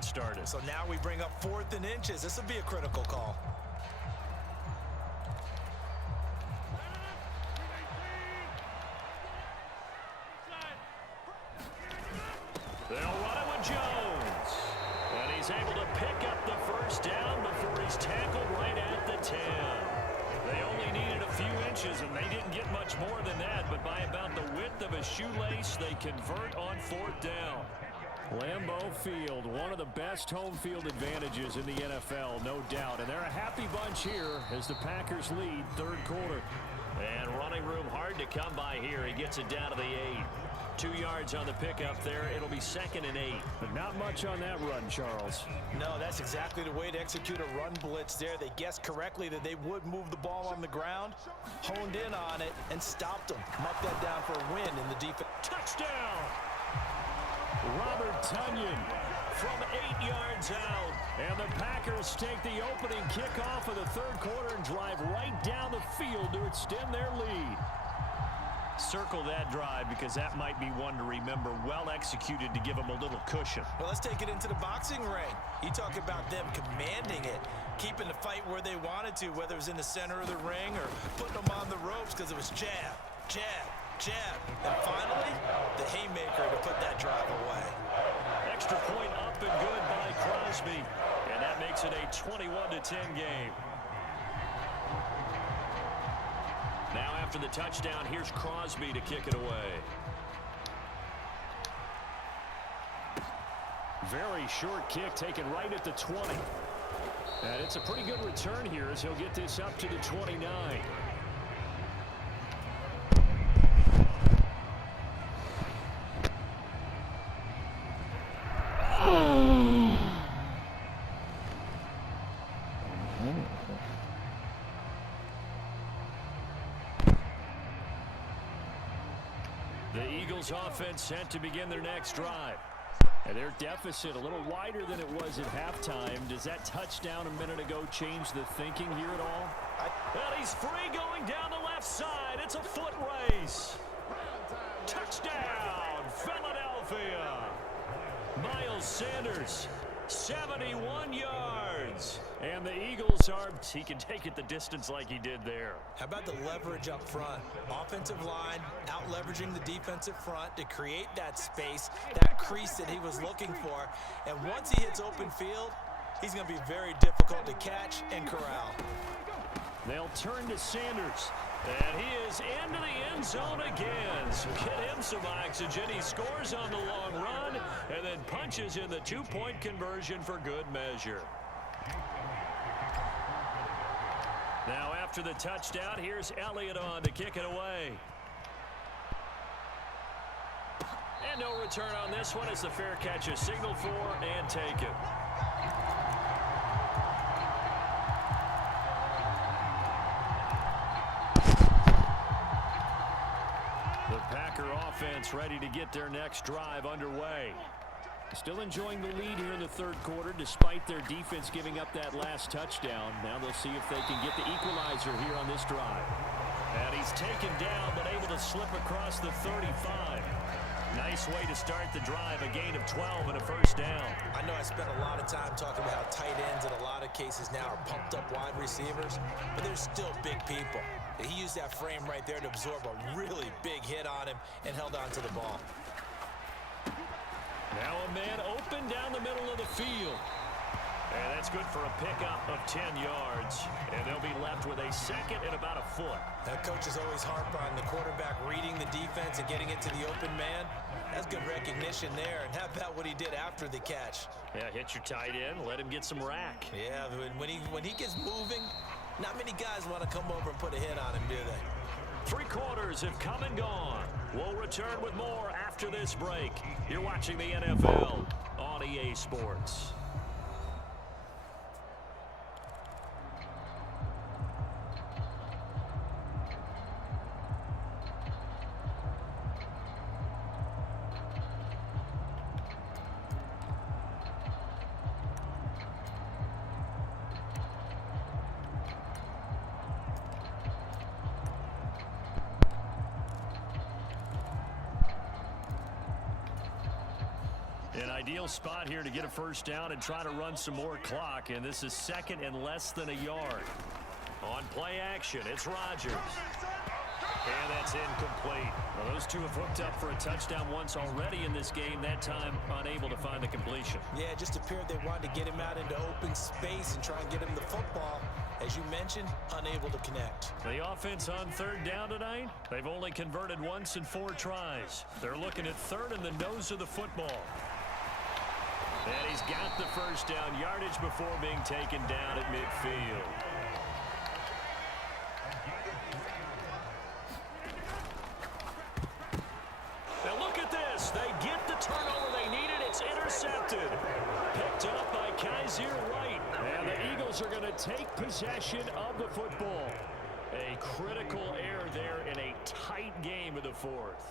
it started. So now we bring up 4th and inches. This will be a critical call. They'll run it with Jones. And he's able to pick up the first down before he's tackled right at the 10. They only needed a few inches, and they didn't get much more than that. But by about the width of a shoelace, they convert on 4th down. Lambeau Field, one of the best home field advantages in the NFL, no doubt. And they're a happy bunch here as the Packers lead 3rd quarter. And running room hard to come by here. He gets it down to the 8. 2 yards on the pickup there. It'll be 2nd and 8. But not much on that run, Charles. No, that's exactly the way to execute a run blitz there. They guessed correctly that they would move the ball on the ground, honed in on it, and stopped them. Marked that down for a win in the defense. Touchdown! Robert Tonyan from 8 yards out. And the Packers take the opening kickoff of the 3rd quarter and drive right down the field to extend their lead. Circle that drive because that might be one to remember. Well executed to give them a little cushion. Well, let's take it into the boxing ring. You talk about them commanding it, keeping the fight where they wanted to, whether it was in the center of the ring or putting them on the ropes because it was jab, jab, jab. And finally, the haymaker to put that drive away. Extra point up and good by Crosby. And that makes it a 21-10 game. Now after the touchdown, here's Crosby to kick it away. Very short kick taken right at the 20. And it's a pretty good return here as he'll get this up to the 29. The Eagles offense set to begin their next drive. And their deficit a little wider than it was at halftime. Does that touchdown a minute ago change the thinking here at all? And he's free going down the left side. It's a foot race. Touchdown, Philadelphia. Miles Sanders, 71 yards. And the Eagles are, he can take it the distance like he did there. How about the leverage up front? Offensive line out leveraging the defensive front to create that space, that crease that he was looking for. And once he hits open field, he's going to be very difficult to catch and corral. They'll turn to Sanders. And he is into the end zone again. So get him some oxygen. He scores on the long run and then punches in the 2-point conversion for good measure. Now after the touchdown, here's Elliott on to kick it away. And no return on this one as the fair catch is signaled for and taken. The Packer offense ready to get their next drive underway. Still enjoying the lead here in the 3rd quarter despite their defense giving up that last touchdown. Now they'll see if they can get the equalizer here on this drive. And he's taken down but able to slip across the 35. Nice way to start the drive, a gain of 12 and a first down. I know I spent a lot of time talking about how tight ends in a lot of cases now are pumped up wide receivers, but they're still big people. He used that frame right there to absorb a really big hit on him and held on to the ball. Now a man open down the middle of the field. And that's good for a pickup of 10 yards. And they'll be left with a 2nd and about a foot. That coach is always harp on the quarterback reading the defense and getting it to the open man. That's good recognition there. And how about what he did after the catch? Yeah, hit your tight end, let him get some rack. Yeah, when he gets moving, not many guys want to come over and put a hit on him, do they? 3 quarters have come and gone. We'll return with more after this break. You're watching the NFL on EA Sports. ideal spot here to get a first down and try to run some more clock, and this is second and less than a yard. On play action, it's Rodgers. And that's incomplete. Well, those two have hooked up for a touchdown once already in this game, that time unable to find the completion. Yeah, it just appeared they wanted to get him out into open space and try and get him the football. As you mentioned, unable to connect. The offense on third down tonight, they've only converted once in 4 tries. They're looking at third in the nose of the football. And he's got the first down, yardage before being taken down at midfield. Now look at this. They get the turnover they needed. It's intercepted. Picked up by Kaiser Wright. And the Eagles are going to take possession of the football. A critical error there in a tight game of the fourth.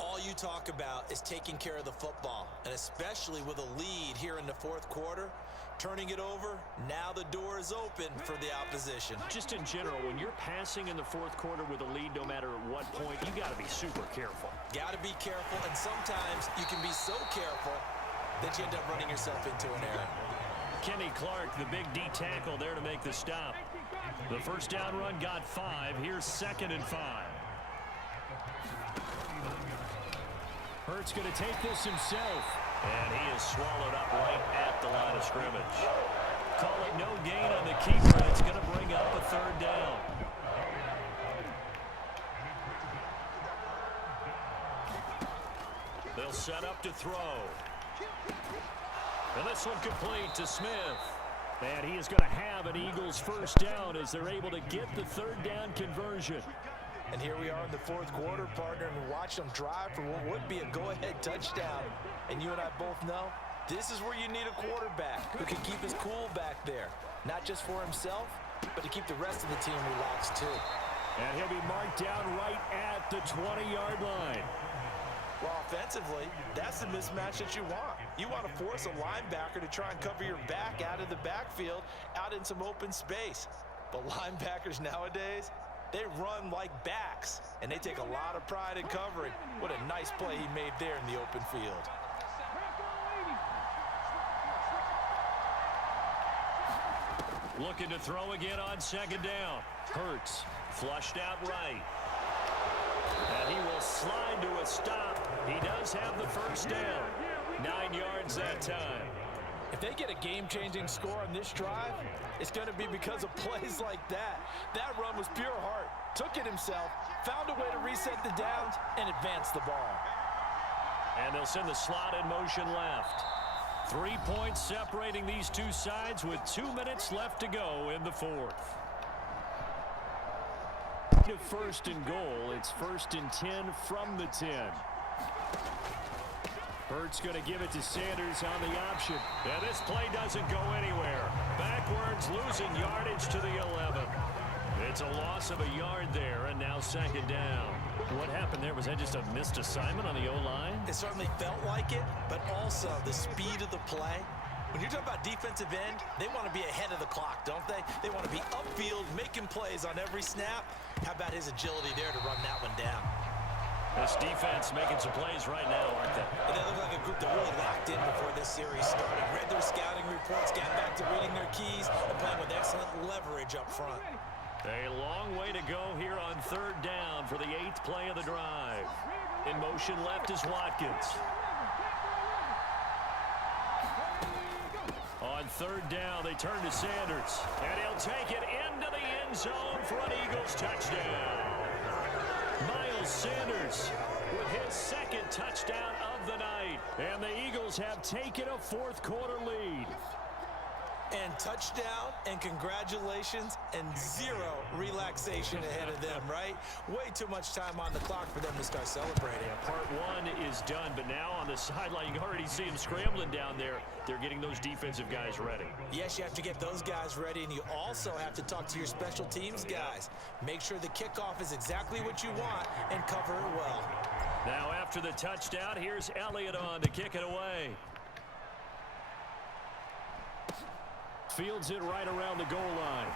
All you talk about is taking care of the football, and especially with a lead here in the fourth quarter. Turning it over, now the door is open for the opposition. Just in general, when you're passing in the fourth quarter with a lead, no matter at what point, you got to be super careful. Got to be careful, and sometimes you can be so careful that you end up running yourself into an error. Kenny Clark, the big D tackle there to make the stop. The first down run got 5. Here's 2nd and 5. Hurts going to take this himself. And he is swallowed up right at the line of scrimmage. Call it no gain on the keeper, and it's going to bring up a third down. They'll set up to throw. And this one complete to Smith. And he is going to have an Eagles first down as they're able to get the third down conversion. And here we are in the fourth quarter, partner, and watch them drive for what would be a go-ahead touchdown. And you and I both know this is where you need a quarterback who can keep his cool back there. Not just for himself, but to keep the rest of the team relaxed too. And he'll be marked down right at the 20-yard line. Well, offensively, that's the mismatch that you want. You want to force a linebacker to try and cover your back out of the backfield, out in some open space. But linebackers nowadays, they run like backs, and they take a lot of pride in covering. What a nice play he made there in the open field. Looking to throw again on 2nd down. Hurts flushed out right. And he will slide to a stop. He does have the first down. 9 yards that time. If they get a game-changing score on this drive, it's going to be because of plays like that. That run was pure heart. Took it himself, found a way to reset the downs, and advance the ball. And they'll send the slot in motion left. 3 points separating these two sides with 2 minutes left to go in the fourth. To 1st and goal, it's 1st and 10 from the 10. Hurts going to give it to Sanders on the option. And this play doesn't go anywhere. Backwards, losing yardage to the 11. It's a loss of a yard there, and now 2nd down. What happened there? Was that just a missed assignment on the O-line? It certainly felt like it, but also the speed of the play. When you're talking about defensive end, they want to be ahead of the clock, don't they? They want to be upfield, making plays on every snap. How about his agility there to run that one down? This defense making some plays right now, aren't they? And they look like a group that really locked in before this series started. Read their scouting reports, got back to reading their keys, and playing with excellent leverage up front. A long way to go here on 3rd down for the 8th play of the drive. In motion left is Watkins. On 3rd down, they turn to Sanders. And he'll take it into the end zone for an Eagles touchdown. Miles Sanders with his 2nd touchdown of the night. And the Eagles have taken a fourth quarter lead. And touchdown, and congratulations, and 0 relaxation ahead of them, right? Way too much time on the clock for them to start celebrating. Yeah, part 1 is done, but now on the sideline, you can already see them scrambling down there. They're getting those defensive guys ready. Yes, you have to get those guys ready, and you also have to talk to your special teams guys. Make sure the kickoff is exactly what you want and cover it well. Now after the touchdown, here's Elliott on to kick it away. Fields it right around the goal line.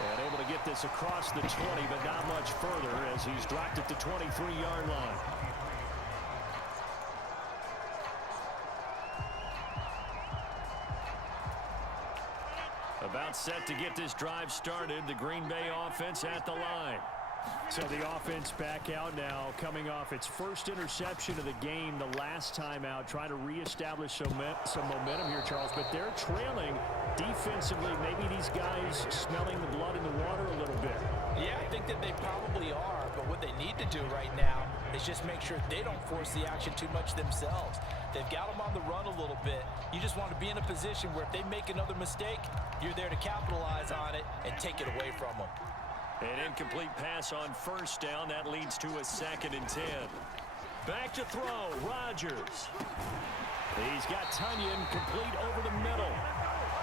And able to get this across the 20, but not much further as he's dropped at the 23-yard line. About set to get this drive started. The Green Bay offense at the line. So the offense back out now, coming off its first interception of the game the last time out, trying to reestablish some momentum here, Charles. But they're trailing defensively. Maybe these guys smelling the blood in the water a little bit. Yeah, I think that they probably are. But what they need to do right now is just make sure they don't force the action too much themselves. They've got them on the run a little bit. You just want to be in a position where if they make another mistake, you're there to capitalize on it and take it away from them. An incomplete pass on first down. That leads to a 2nd and 10. Back to throw. Rodgers. He's got Tunyon complete over the middle.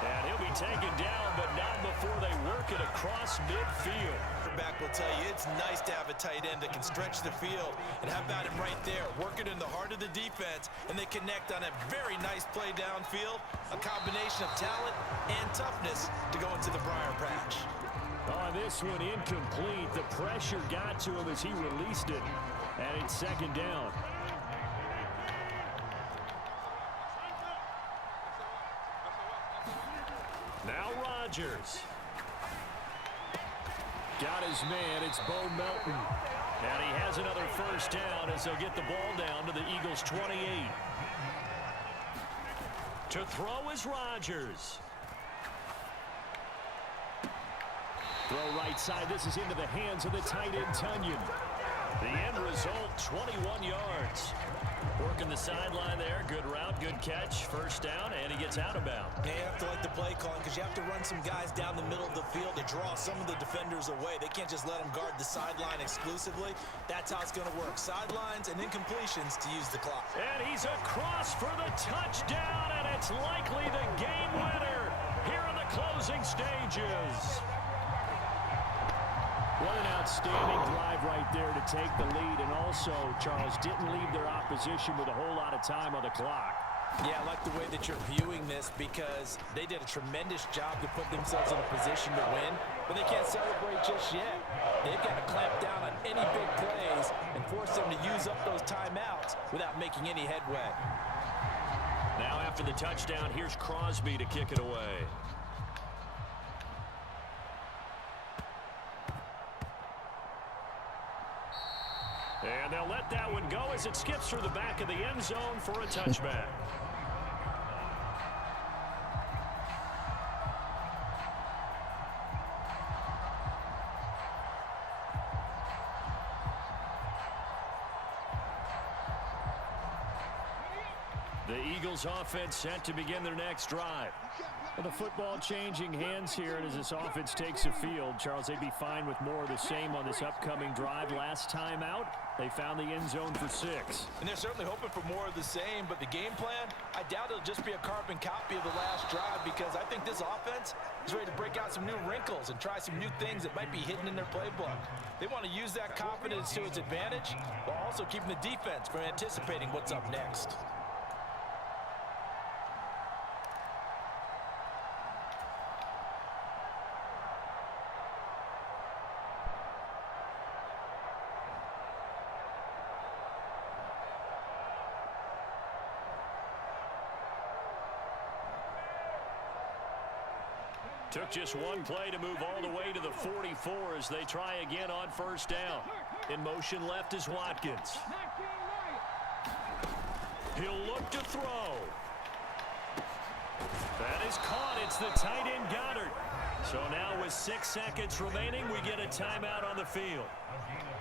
And he'll be taken down, but not before they work it across midfield. Quarterback will tell you it's nice to have a tight end that can stretch the field. And how about him right there, working in the heart of the defense, and they connect on a very nice play downfield. A combination of talent and toughness to go into the briar patch. On this one, incomplete. The pressure got to him as he released it. And it's 2nd down. Now Rodgers. Got his man. It's Bo Melton. And he has another first down as they'll get the ball down to the Eagles' 28. To throw is Rodgers. Throw right side. This is into the hands of the tight end, Tunyon. The end result, 21 yards. Working the sideline there. Good route, good catch. First down, and he gets out of bounds. Yeah, you have to like the play calling because you have to run some guys down the middle of the field to draw some of the defenders away. They can't just let them guard the sideline exclusively. That's how it's going to work. Sidelines and incompletions to use the clock. And he's across for the touchdown, and it's likely the game winner here in the closing stages. What an outstanding drive right there to take the lead. And also, Charles, didn't leave their opposition with a whole lot of time on the clock. Yeah, I like the way that you're viewing this because they did a tremendous job to put themselves in a position to win, but they can't celebrate just yet. They've got to clamp down on any big plays and force them to use up those timeouts without making any headway. Now after the touchdown, here's Crosby to kick it away. And they'll let that one go as it skips through the back of the end zone for a touchback. The Eagles offense set to begin their next drive. Well, the football changing hands here, and as this offense takes the field, Charles, they'd be fine with more of the same on this upcoming drive. Last time out, they found the end zone for 6. And they're certainly hoping for more of the same, but the game plan, I doubt it'll just be a carbon copy of the last drive because I think this offense is ready to break out some new wrinkles and try some new things that might be hidden in their playbook. They want to use that confidence to its advantage while also keeping the defense from anticipating what's up next. Took just one play to move all the way to the 44 as they try again on first down. In motion left is Watkins. He'll look to throw. That is caught. It's the tight end Goddard. So now with 6 seconds remaining, we get a timeout on the field.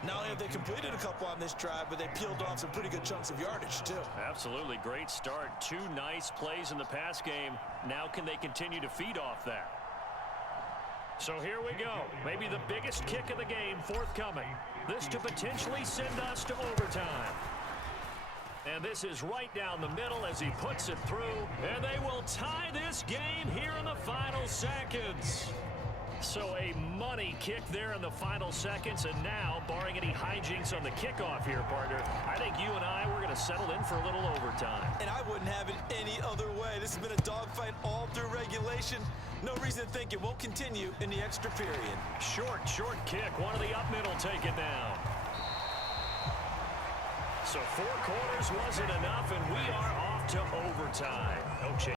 Not only have they completed a couple on this drive, but they peeled off some pretty good chunks of yardage, too. Absolutely. Great start. 2 nice plays in the pass game. Now can they continue to feed off that? So here we go. Maybe the biggest kick of the game forthcoming. This to potentially send us to overtime. And this is right down the middle as he puts it through. And they will tie this game here in the final seconds. So a money kick there in the final seconds. And now, barring any hijinks on the kickoff here, partner, I think you and I, we're going to settle in for a little overtime. And I wouldn't have it any other way. This has been a dogfight all through regulation. No reason to think it won't continue in the extra period. Short kick. One of the up middle taken down. So 4 quarters wasn't enough, and we are off to overtime. No chance.